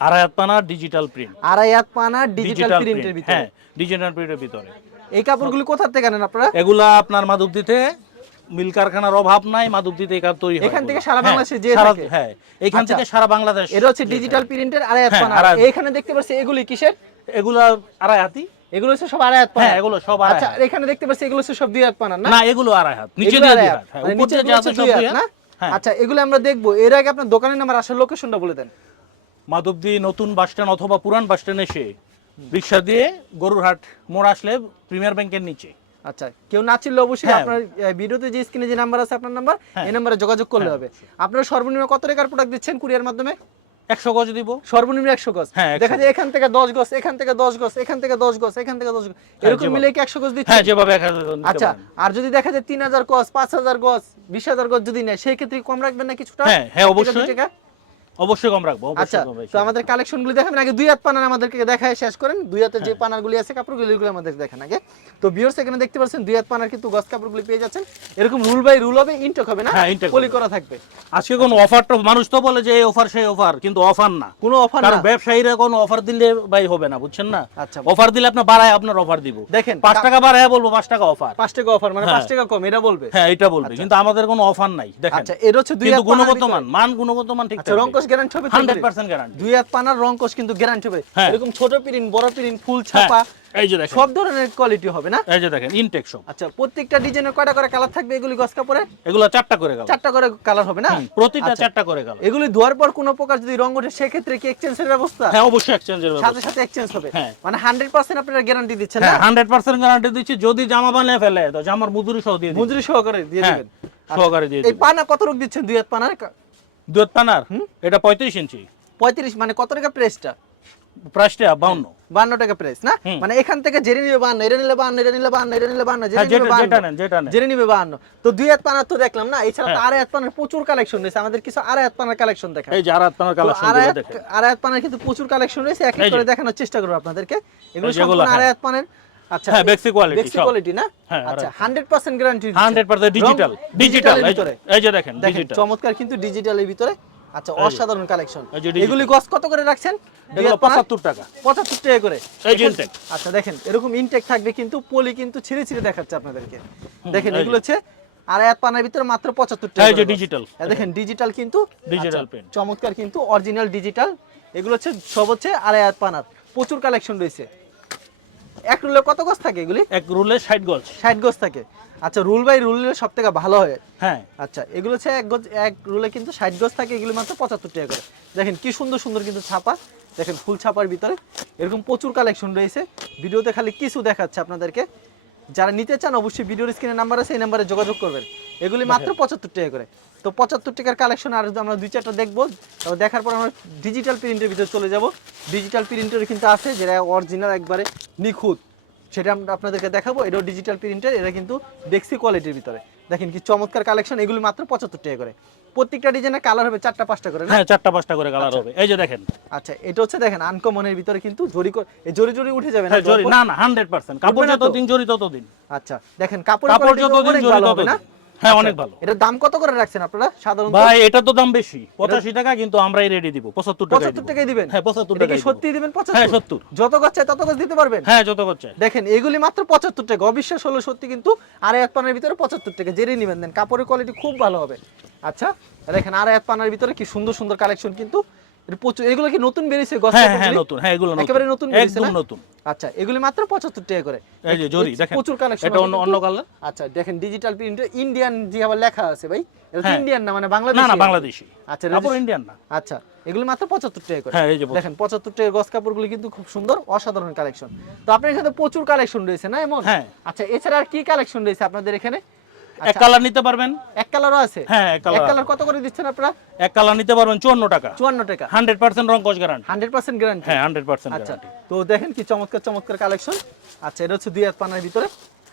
আড়াই হাত পানা ডিজিটাল প্রিন্ট আড়াই হাত পানা ডিজিটাল প্রিন্টের ভিতরে। হ্যাঁ ডিজিটাল প্রিন্টের ভিতরে। এই কাপড়গুলি কোথা থেকে আনেন আপনারা? এগুলা আপনার মাধবদীতে মিল কারখানার অভাব নাই মাধবদীতে এই কাপ তৈরি হয় এখান থেকে সারা হ্যাঁ, বাংলাদেশে সারা- থাকে? হ্যাঁ এখান আচ্ছা। থেকে সারা বাংলাদেশ এটা হচ্ছে ডিজিটাল প্রিন্টের আড়াই হাত হ্যাঁ, পানা। এখানে দেখতে পাচ্ছি এগুলি কিসের? এগুলা আড়াই হাতি এগুলো হচ্ছে সব আড়াই হাত পানা। হ্যাঁ এগুলো সব আড়াই আচ্ছা এখানে দেখতে পাচ্ছি এগুলো হচ্ছে সব দুই হাত পানা না? না এগুলো আড়াই হাত। নিচে দিয়ে দুই হাত। হাত। উপর যা আছে সব দুই হাত, না? হ্যাঁ। আচ্ছা এগুলো আমরা দেখব। এর আগে আপনার দোকানের নাম্বার আসল লোকেশনটা বলে দেন। মাধবদী নতুন বাস স্ট্যান্ড অথবা পুরান বাস স্ট্যান্ড এসে রিক্সা দিয়ে গরুরহাট মোড় আসলে প্রিমিয়ার ব্যাংকের নিচে। আচ্ছা কেউ না চিনলে অবশ্যই হ্যাঁ। আপনার ভিডিওতে যে স্ক্রিনে যে নাম্বার আছে আপনার নাম্বার হ্যাঁ। এই নাম্বারে যোগাযোগ করলে হ্যাঁ, হবে। আপনারা সর্বনিম্ন কত টাকার প্রোডাক্ট দিচ্ছেন কুরিয়ার মাধ্যমে? একশো গজ দিব। সর্বনিম্ন একশো গজ। 100 দেখা যায় এখান থেকে দশ গজ এখান থেকে দশ গজ এখান থেকে দশ গজ এখান থেকে দশ গজ। এরকম মিলে কি একশো গজ দিচ্ছে যেভাবে আচ্ছা আর যদি দেখা যায় তিন হাজার গজ পাঁচ হাজার গজ বিশ হাজার গজ যদি নেয় সেই ক্ষেত্রে কম রাখবেন না কিছুটা? হ্যাঁ, অবশ্যই। অবশ্যই কম রাখব আচ্ছা। তো আমাদের কালেকশন গুলি দেখাবেন আগে দুই হাত পানার আমাদেরকে দেখায় শেষ করেন। দুই হাতে যে পানারগুলি আছে কাপড়গুলি এগুলো আমাদের দেখেন আগে। তো বিয়ার্স এখানে দেখতে পাচ্ছেন দুই হাত পানার কিন্তু গস কাপড়গুলি পেয়ে যাচ্ছেন। এরকম রুল বাই রুল হবে ইনটেক হবে না? হ্যাঁ, পলি করা থাকবে। আজকে কোন অফার তো মানুষ তো বলে যে এই অফার সেই অফার কিন্তু অফার না। কোনো অফার না? ব্যবসায়ীরা কোনো অফার দিলে ভাই হবে না বুঝছেন না? আচ্ছা। অফার দিলে আপনার বাড়ায় আপনার অফার দিব। দেখেন পাঁচ টাকা বাড়ায় বলব পাঁচ টাকা অফার পাঁচ টাকা অফার মানে হ্যাঁ। পাঁচ টাকা কম এটা বলবে। হ্যাঁ এটা বলবে কিন্তু আমাদের কোনো অফার নাই দেখেন। আচ্ছা এর হচ্ছে দুই হাত পানার গুণগত মান মান গুণগত মান ঠিক আচ্ছা রংকশ গ্যারান্টি হবে হান্ড্রেড পার্সেন্ট গ্যারান্টি দুই হাত পানার রংকশ কিন্তু গ্যারান্টি হবে। হ্যাঁ। এরকম ছোট প্রিন্ট বড় প্রিন্ট ফুল ছাপা এই যে দেখেন। সব ধরনের কোয়ালিটি হবে না? এই যে দেখেন ইনটেক সব। আচ্ছা প্রত্যেকটা ডিজাইনের কয়টা করে কালার থাকবে এগুলি গস কাপড়ে? এগুলো চারটা করে গেল চারটা করে কালার হবে না? প্রতিটা আচ্ছা। চারটা করে গেল এগুলি ধোয়ার পর কোনো প্রকার যদি রং ওঠে সেক্ষেত্রে কি এক্সচেঞ্জের ব্যবস্থা? হ্যাঁ অবশ্যই এক্সচেঞ্জের সাথে সাথে এক্সচেঞ্জ হবে। হ্যাঁ। মানে হান্ড্রেড পার্সেন্ট আপনারা গ্যারান্টি দিচ্ছেন না? হ্যাঁ হান্ড্রেড পার্সেন্ট গ্যারান্টি দিচ্ছি যদি জামা বানিয়ে ফেলে তো জামার মজুরি সহ দিয়ে দিচ্ছি। মজুরি সহকারে দিয়ে হ্যাঁ, দিবেন। সহকারে দিয়ে এই পানা কত রোগ দিচ্ছেন দুই হাত পানার? দুধ পানার? এটা পঁয়ত্রিশ ইঞ্চি। পঁয়ত্রিশ মানে কত টাকা প্রেসটা? প্রাইসটা বাউন্ন। বান্ন টাকা প্রেস না? মানে এখান থেকে জেনে নিবে বান্ন এটা নিলে বান্ন এটা নিলে বান্ন এটা নিলে বান্ন জেনে হ্যাঁ নিবে বান্ন জেনে নিবে বান্ন তো দুই হাত পানার তো দেখলাম না? এছাড়া তো হ্যাঁ। আড়াই হাত পানার প্রচুর কালেকশন রয়েছে। আমাদের কিছু আড়াই হাত পানার কালেকশন দেখা এই যে আর পানার কালেকশন আড়াই হাত- আড়াই হাত পানের কিন্তু প্রচুর কালেকশন রয়েছে। এক এক করে দেখানোর চেষ্টা করব আপনাদেরকে। এগুলো সম্পূর্ণ হ্যাঁ। আড়াই হাত পানের। আচ্ছা হ্যাঁ, Bexy quality বেক্সি কোয়ালিটি না? হ্যাঁ, আচ্ছা আড়াই। Hundred percent guarantee hundred percent digital digital এই যে দেখেন ডিজিটাল চমৎকার কিন্তু ডিজিটালের ভিতরে। আচ্ছা অসাধারণ কালেকশন। এগুলি গস কত করে রাখছেন? এগুলো পঁচাত্তর টাকা। পঁচাত্তর টাকা করে। এই যে। আচ্ছা দেখেন এরকম ইনটেক থাকবে কিন্তু পলি কিন্তু ছিঁড়ে ছিঁড়ে দেখাচ্ছে আপনাদেরকে। দেখেন এগুলো হচ্ছে আড়াই হাত পানার ভিতরে মাত্র পঁচাত্তর টাকা এই যে। এই দেখেন ডিজিটাল কিন্তু Digital আচ্ছা, print। চমৎকার কিন্তু অরিজিনাল ডিজিটাল এগুলো হচ্ছে সব হচ্ছে আড়াই হাত পানার। প্রচুর কালেকশন রয়েছে। এক রুলে কত গজ থাকে এগুলি? এক রুলে ষাট গজ। ষাট গজ থাকে। আচ্ছা রুল বাই রুল সব থেকে ভালো হয়? হ্যাঁ। আচ্ছা এগুলো হচ্ছে এক গজ এক রুলে কিন্তু ষাট গজ থাকে এগুলি মাত্র পঁচাত্তর টাকা করে। দেখেন কি সুন্দর সুন্দর কিন্তু ছাপা। দেখেন ফুল ছাপার ভিতরে। এরকম প্রচুর কালেকশন রয়েছে। ভিডিওতে খালি কিছু দেখাচ্ছে আপনাদেরকে। যারা নিতে চান অবশ্যই ভিডিওর স্ক্রিনের নাম্বার আছে এই নাম্বারে যোগাযোগ করবেন। এগুলি মাত্র পঁচাত্তর টাকা করে। তো পঁচাত্তর টাকার কালেকশন আর যদি আমরা দুই চারটা দেখব। তারপর দেখার পর আমরা ডিজিটাল প্রিন্টের ভিতরে চলে যাব। ডিজিটাল প্রিন্টের কিন্তু আছে যেটা অরিজিনাল একবারে নিখুঁত। সেটা আমরা আপনাদেরকে দেখাবো। এটাও ডিজিটাল প্রিন্টের এটা কিন্তু ডেক্সি কোয়ালিটির ভিতরে। দেখেন কি চমৎকার কালেকশন এগুলি মাত্র পঁচাত্তর টাকা করে। প্রত্যেকটা ডিজাইনের কালার হবে চারটা পাঁচটা করে হ্যাঁ চারটা পাঁচটা করে কালার হবে। এই যে দেখেন। আচ্ছা এটা হচ্ছে দেখেন আনকমনের ভিতরে কিন্তু জরি এই জরি জরি উঠে যাবে না হ্যাঁ জরি না না হান্ড্রেড পার্সেন্ট কাপড় উঠবে না তো? যতদিন জরি ততদিন। আচ্ছা দেখেন কাপড় কাপড় যতদিন জরি ভালো হবে না? হ্যাঁ অনেক ভালো। এটার দাম কত করে রাখছেন আপনারা সাধারণত? ভাই এটা তো দাম বেশি। পঁচাশি টাকা কিন্তু আমরাই রেডি দিব। পঁচাত্তর টাকা পঁচাত্তর টাকাই দিবেন? হ্যাঁ পঁচাত্তর এটা কি টাকা সত্যি দিবেন 75 হ্যাঁ পঁচাত্তর সত্তর। যত গাছ চাই তত গাছ দিতে পারবেন? হ্যাঁ যত করছে দেখেন এগুলি মাত্র পঁচাত্তর টাকা। অবিশ্বাস হলো সত্যি কিন্তু আড়াই এক পানের ভিতরে পঁচাত্তর টাকা। জেরে নিবেন দেন কাপড়ের কোয়ালিটি খুব ভালো হবে। আচ্ছা দেখেন আড়াই এক পানের ভিতরে কি সুন্দর সুন্দর কালেকশন কিন্তু? প্রচুর এগুলো কি নতুন বেরিয়েছে হ্যাঁ হ্যাঁ নতুন। হ্যাঁ এগুলো একেবারে নতুন বেরিয়েছে একদম নতুন। আচ্ছা এগুলি মাত্র পঁচাত্তর টাকা করে। এই যে জরি দেখেন। প্রচুর কালেকশন এটা অন্য অন্য কালার আচ্ছা দেখেন ডিজিটাল প্রিন্ট ইন্ডিয়ান যে আবার লেখা আছে ভাই এটা। ইন্ডিয়ান না মানে না না বাংলাদেশি। আচ্ছা কাপড় ইন্ডিয়ান না। আচ্ছা এগুলো মাত্র পঁচাত্তর টাকা করে। হ্যাঁ এই যে দেখেন পঁচাত্তর টাকা গস কাপড়গুলি কিন্তু খুব সুন্দর অসাধারণ কালেকশন তো আপনার এখানে প্রচুর কালেকশন রয়েছে না এমন? হ্যাঁ। আচ্ছা এছাড়া আর কি কালেকশন রয়েছে আপনাদের এখানে? এক আচ্ছা, কালার নিতে পারবেন? এক কালারও আছে? হ্যাঁ এক এক কালার কালার কত করে দিচ্ছেন আপনারা? এক কালার নিতে পারবেন চুয়ান্ন টাকা। চুয়ান্ন টাকা। হান্ড্রেড পার্সেন্ট রং কস গ্যারান্টি হান্ড্রেড পার্সেন্ট গ্যারান্টি হ্যাঁ হান্ড্রেড পার্সেন্ট আচ্ছা। তো দেখেন কি চমৎকার চমৎকার কালেকশন আচ্ছা এটা হচ্ছে দুই হাত পানার ভিতরে।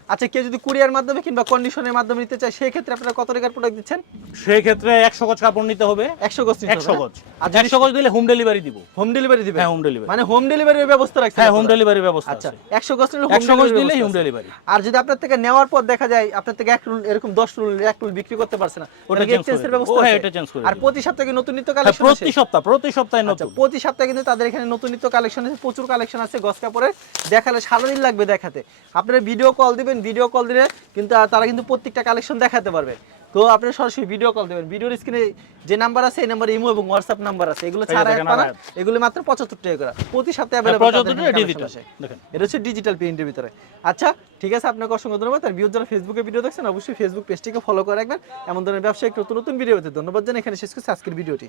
আচ্ছা কেউ যদি কুরিয়ার মাধ্যমে কিংবা কন্ডিশনের মাধ্যমে নিতে চায় সেই ক্ষেত্রে আপনারা কত টাকার প্রোডাক্ট দিচ্ছেন? সেই ক্ষেত্রে একশো গজ কাপড় নিতে হবে। একশো গজ একশো গজ। আর একশো গজ দিলে হোম ডেলিভারি দিব। হোম ডেলিভারি দিবেন? হ্যাঁ হোম ডেলিভারি মানে হোম ডেলিভারির ব্যবস্থা রাখছেন হ্যাঁ হোম? ডেলিভারির ব্যবস্থা আচ্ছা আছে। একশো গজ নিলে একশো গজ দিলে হোম ডেলিভারি আর যদি আপনার থেকে নেওয়ার পর দেখা যায় আপনার থেকে এক রুল এরকম দশ রুল এক রুল বিক্রি করতে পারছে না ওটা করে এর ব্যবস্থা হ্যাঁ, আছে? এটা change করে আর প্রতি সপ্তাহে নতুন নিত্য হ্যাঁ, কালেকশন প্রতি সপ্তাহ প্রতি সপ্তাহে আচ্ছা নতুন। প্রতি সপ্তাহে কিন্তু তাদের এখানে নতুন নিত্য কালেকশন আছে প্রচুর কালেকশন আছে গস কাপড়ের। দেখালে সারাদিন লাগবে দেখাতে। আপনারা ভিডিও কল দিবেন ভিডিও কল দিলে কিন্তু তারা কিন্তু প্রত্যেকটা কালেকশন দেখাতে পারবে। তো আপনারা সরাসরি ভিডিও কল দেবেন। ভিডিওর স্ক্রিনে যে নাম্বার আছে এই নাম্বারে ইমো এবং হোয়াটসঅ্যাপ নাম্বার আছে। এগুলো ছাড়া পানা এগুলো মাত্র পঁচাত্তর টাকা করে। প্রতি সপ্তাহে হ্যাঁ, অ্যাভেলেবল পর্যটনের ডিজিটাল দেখেন। এটা হচ্ছে ডিজিটাল প্রিন্টের ভিতরে। আচ্ছা ঠিক আছে আপনাকে অসংখ্য ধন্যবাদ। আর ভিউ যারা ফেসবুকে ভিডিও দেখছেন অবশ্যই ফেসবুক পেজটিকে ফলো করে রাখবেন। এমন ধরনের ব্যবসায়িক নতুন নতুন ভিডিও হতে ধন্যবাদ জানাই। এখানে শেষ করছি আজকের ভিডিওটি